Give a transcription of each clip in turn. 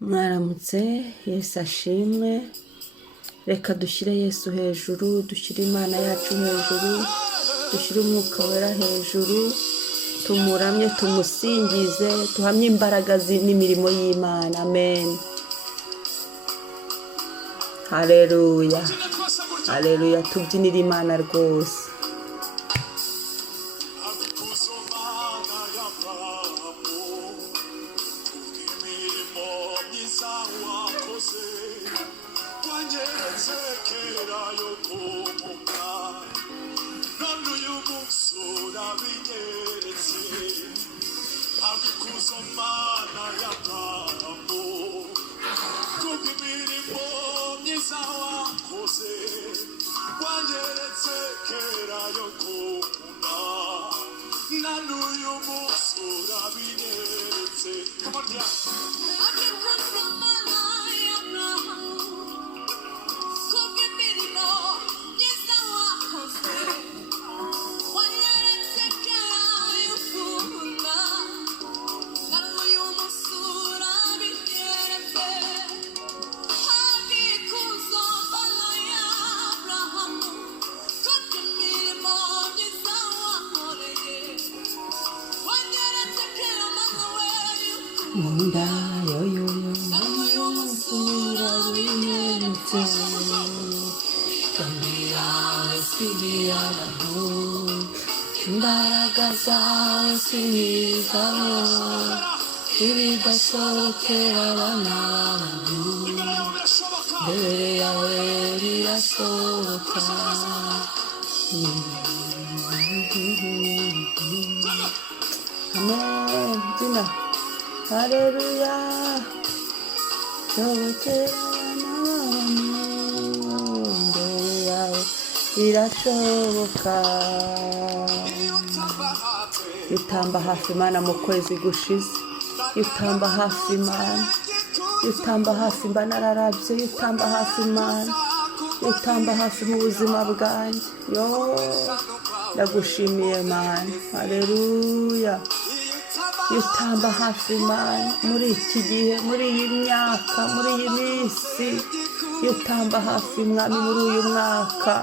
Mwaramutse, Yesu ashimwe. Reka dushyire Yesu hejuru, dushyire Imana yacu hejuru, dushyire Umwuka Wera hejuru, tumuramye, tumusingize, tuhamye imbaraga n'imirimo y'Imana. Amen. Haleluya, haleluya, tubyinire Imana rwose. Munda yo yo yo sura binetse kambira sigira ho imbaraga zawe sinizaho ibidashobokera abana mbere yawe birashoboka. Amen. Dina. Haleluya, birashoboka. Yutamba hafi Imana mu kwezi gushize, yutamba hafi Imana, yutamba hafi mba nararabye, yutamba hafi Imana, yutamba hafi mu buzima bwanjye. Yo, ndagushimiye Imana. Haleluya. Yutamba hafi Imana muri iki gihe, muri iyi myaka, muri iyi minsi. Yutamba hafi Mwami muri uyu mwaka.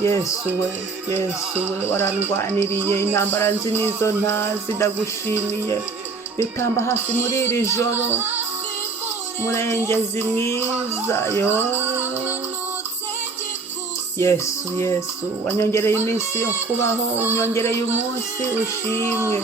Yesu we, Yesu we, warandwaniriye intambara nzi n'izo ntazi. Ndagushimiye. Yutamba hafi muri iri joro, murengezi mwiza. Yo Yesu, Yesu, wanyongereye iminsi yo kubaho, unyongereye umunsi. Ushimwe.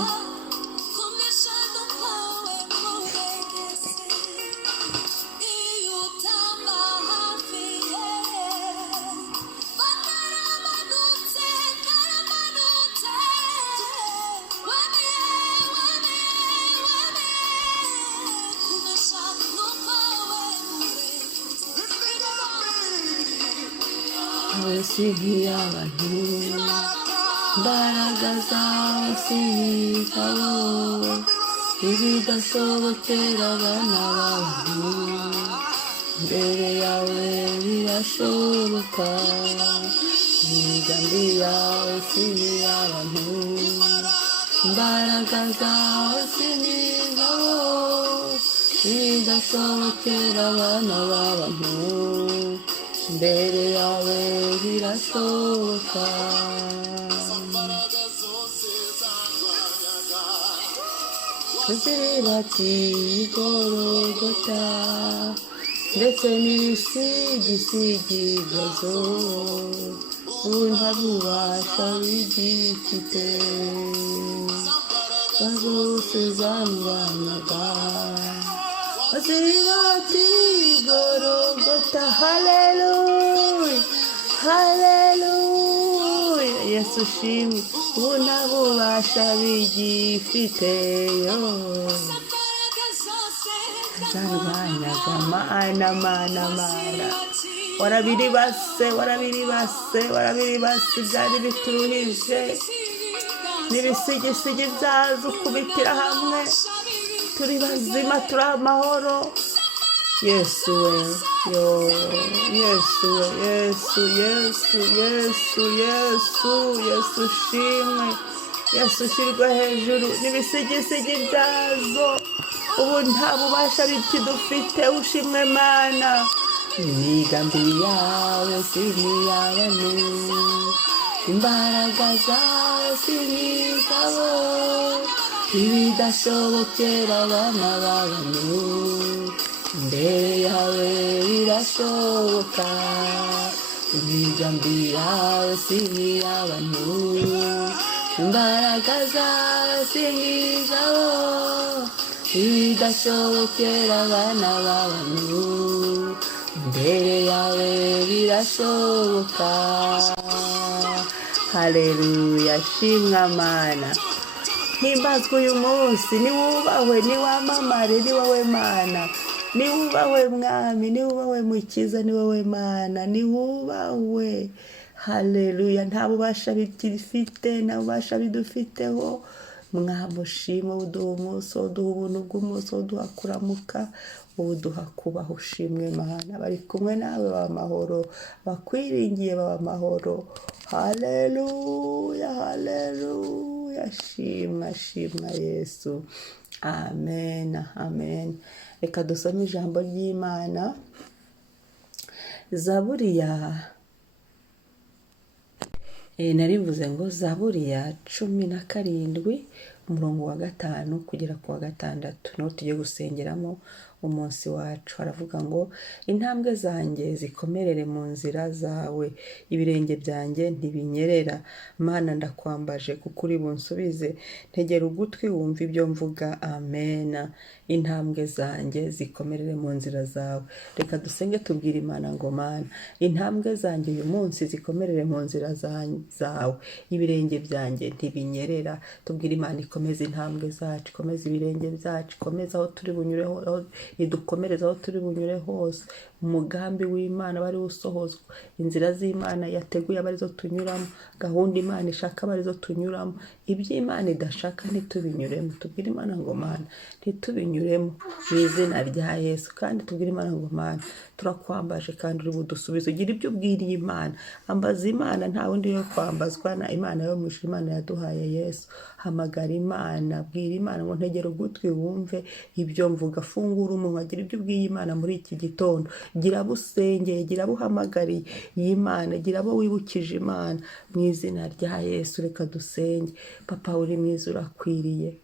Sigira abantu imbaraga zawe sinizaho ibidashobokera abana b'abantu mbere yawe birashoboka. Imigambi yawe sigira abantu imbaraga zawe sinizaho ibidashobokera abana b'abantu mbere yawe birashoboka. Kuziribati igorogota ndetse n'ibisigisigi-gazo ntabubasha bigifite zose zanuranaga. Kuziribati igorogota. Haleluya, haleluya. Yesu shimwe. Ntabubasha bigifite yo zarwanyaga mana mana mana. Warabiribase, warabiribase, warabiribase. Byari bituruhije n'ibisigisigi byazo ukubitira hamwe. Turi bazima, turi amahoro. Yesu we, yo Yesu we, Yesu, Yesu, Yesu, Yesu, Yesu shimwe. Yesu shirwa hejuru n'ibisigisigi byazo. ubu nta bubasha bikidufite. Ushimwe Mana, imigambi yawe si nk'iy'abantu, imbaraga zawe si nk'izabo, ibidashobokera abana b'abantu imbere yawe birashoboka. Imigambi yawe si nk'iy'abantu, imbaraga zawe si nk'izabo, ibidashobokera abana b'abantu imbere yawe birashoboka. Haleluya, shimwa Mana, himbazwe uyu munsi, niwubahwe, niwamamare, ni wowe Mana, niwubahwe Mwami, niwubahwe Mukiza, ni wowe Mana, niwubahwe. Haleluya, nta bubasha bifite, nta bubasha bidufiteho. Mwami ushimwe, uduha umunsi, uduha ubuntu bw'umunsi, uduha kuramuka, uduha kubaho. Ushimwe Mana, bari kumwe nawe b'amahoro, bakwiringiye b'amahoro. Haleluya, haleluya, shimwa, shimwa Yesu. Amen, amen. Reka dusome ijambo ry'Imana. Zaburi ya narivuze ngo Zaburi ya 17 umurongo wa 5 kugera ku wa 6 no tugiye gusengeramo umunsi wacu. Haravuga ngo intambwe zanjye zikomerere mu nzira zawe, ibirenge byanjye ntibinyerera. Mana ndakwambaje kuko uri bunsubize, ntegera ugutwi wumva ibyo mvuga. Amena. Intambwe zanjye zikomerere mu nzira zawe. Reka dusenge tubwire Imana ngo Mana, intambwe zanjye uyu munsi zikomerere mu nzira zawe, ibirenge byanjye ntibinyerera. Tubwire Imana ikomeze intambwe zacu, ikomeze ibirenge byacu, ikomeze aho turi bunyure, idukomereza aho turi bunyure hose. Umugambi w'Imana bari usohozwa, inzira z'Imana yateguye abari zo tunyuramo, gahunda Imana ishaka abari zo tunyuramo, iby'Imana idashaka ntitubinyuremo. Tubwire Imana ngo Mana ntitubinyuremo mu izina rya Yesu. Kandi tubwire Imana ngo Mana turakwambaje kandi uri budusubize. Ugira ibyo ubwiriye Imana, ambaza Imana, nta wundi yo kwambazwa na Imana yo mwishe. Imana yaduhaye Yesu. Hamagara Imana, bwira Imana ngo ntegera ugutwi wumve ibyo mvuga. Fungura umunwa, gira ibyo ubwiye Imana muri iki gitondo. Gira abo usengeye, gira abo uhamagariye Imana, gira abo wibukije Imana mu izina rya Yesu. Reka dusenge. Papa uri mwiza, urakwiriye,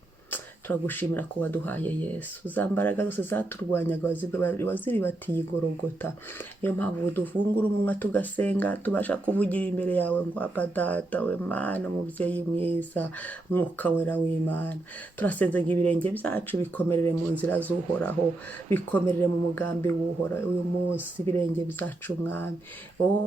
turagushimira ko waduhaye Yesu. Za mbaraga zose zaturwanyaga waziribatiye igorogota. Niyo mpamvu dufungura umunwa tugasenga, tubasha kuvugira imbere yawe ngo Aba Data we Mana, umubyeyi mwiza, Mwuka wera w'Imana. Turasenze ngo ibirenge byacu bikomerere mu nzira z'Uhoraho, bikomerere mu mugambi w'Uhoraho uyu munsi. Ibirenge byacu Mwami,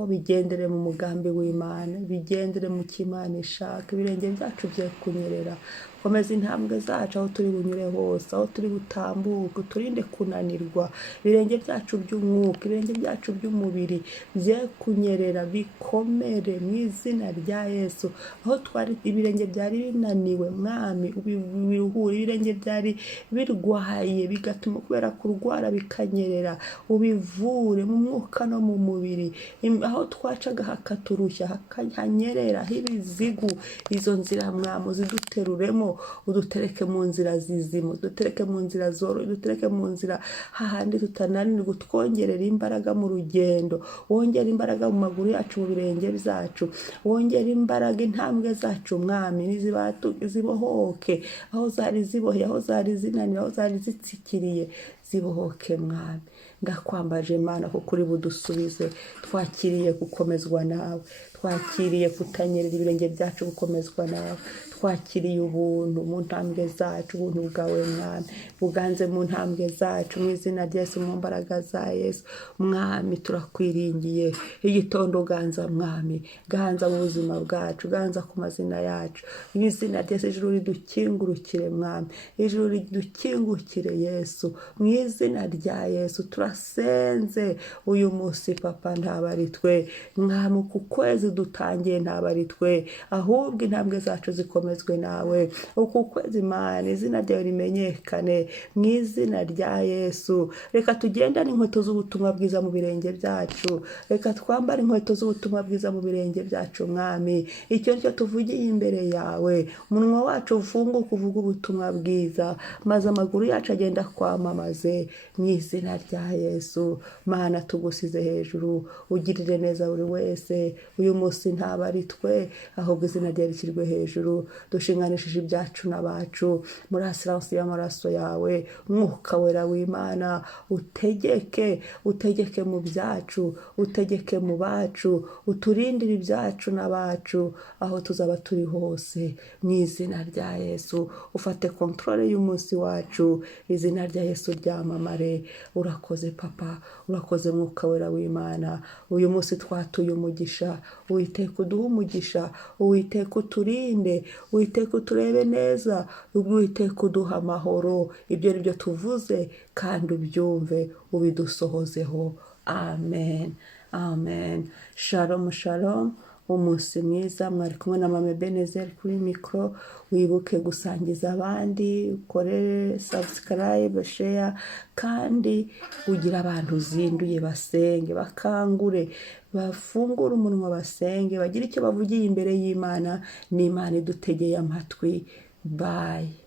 bigendere mu mugambi w'Imana, bigendere mu cy'Imana ishaka. Ibirenge byacu bye kunyerera. Komeza intambwe zacu aho turi bunyure hose, aho turi butambuke, turinde kunanirwa. Ibirenge byacu by'umwuka, ibirenge byacu by'umubiri bye kunyerera, bikomere mu izina rya Yesu. Aho twari ibirenge byari binaniwe Mwami ubiruhure, ibirenge byari birwaye bigatuma kubera kurwara bikanyerera, ubivure mu mwuka no mu mubiri. Aho twacaga hakaturushya hakanyerera ibizigu, izo nzira Mwami ziduteruremo, udutereke mu nzira zizima, udutereke mu nzira zoro, udutereke mu nzira hahandi tutananirwa, utwongerera imbaraga mu rugendo, wongera imbaraga mu maguru yacu, mu birenge byacu, wongera imbaraga intambwe zacu Mwami, zibohoke aho zari ziboheye, aho zari zinanira, aho zari zitsikiriye, zibohoke Mwami. Ndakwambaje Mana kuko uri budusubize. Twakiriye gukomezwa nawe, twakiriye kutanyerera ibirenge byacu gukomezwa nawe, twakiriye ubuntu mu ntambwe zacu. Ubuntu bwawe Mwami buganze mu ntambwe zacu mu izina rya Yesu, mu mbaraga za Yesu. Mwami turakwiringiye, igitondo ganza Mwami, ganza mu buzima bwacu, ganza ku mazina yacu mu izina rya Yesu. Ijuru ridukingurukire Mwami, ijuru ridukingukire Yesu mu izina rya Yesu. Turasenze uyu munsi Papa, ntabari twe Mwami, ku kwezi udutangiye ntabwo ari twe, ahubwo intambwe zacu zikomezwe nawe. Uku kwezi Imana izina ryawe rimenyekane mu izina rya Yesu. Reka tugendane inkweto z'ubutumwa bwiza mu birenge byacu, reka twambare inkweto z'ubutumwa bwiza mu birenge byacu Mwami. Icyo nicyo tuvugiye imbere yawe, umunwa wacu ufunguke uvuga ubutumwa bwiza, maze amaguru yacu agenda kwamamaze mu izina rya Yesu. Mana tugusize hejuru, ugirire neza buri wese. Uyu munsi ntaba ari twe, ahubwo izina ryawe rishyirwe hejuru. Dushinganishije ibyacu n'abacu muri asiransi y'amaraso yawe. Mwuka wera w'Imana utegeke mu byacu, utegeke mu bacu, uturindire ibyacu n'abacu aho tuzaba turi hose mu izina rya Yesu. Ufate kontrole y'umunsi wacu, izina rya Yesu ryamamare. Urakoze Papa, urakoze Mwuka wera w'Imana. Uyu munsi twatuye umugisha, Uwiteka uduhe umugisha, Uwiteka uturinde, Uwiteka uturebe neza, Uwiteka uduha amahoro. Ibyo ni byo tuvuze kandi ubyumve ubidusohozeho. Amen, amen. Shalom, shalom. Umunsi mwiza. Mwari kumwe na Mama Ebenezer kuri mikoro. Wibuke gusangiza abandi, ukore subscribe, share, kandi ugira abantu uzinduye basenge, bakangure, bafungure umunwa basenge, bagira icyo bavugiye imbere y'Imana, n'Imana idutegeye amatwi. Bye.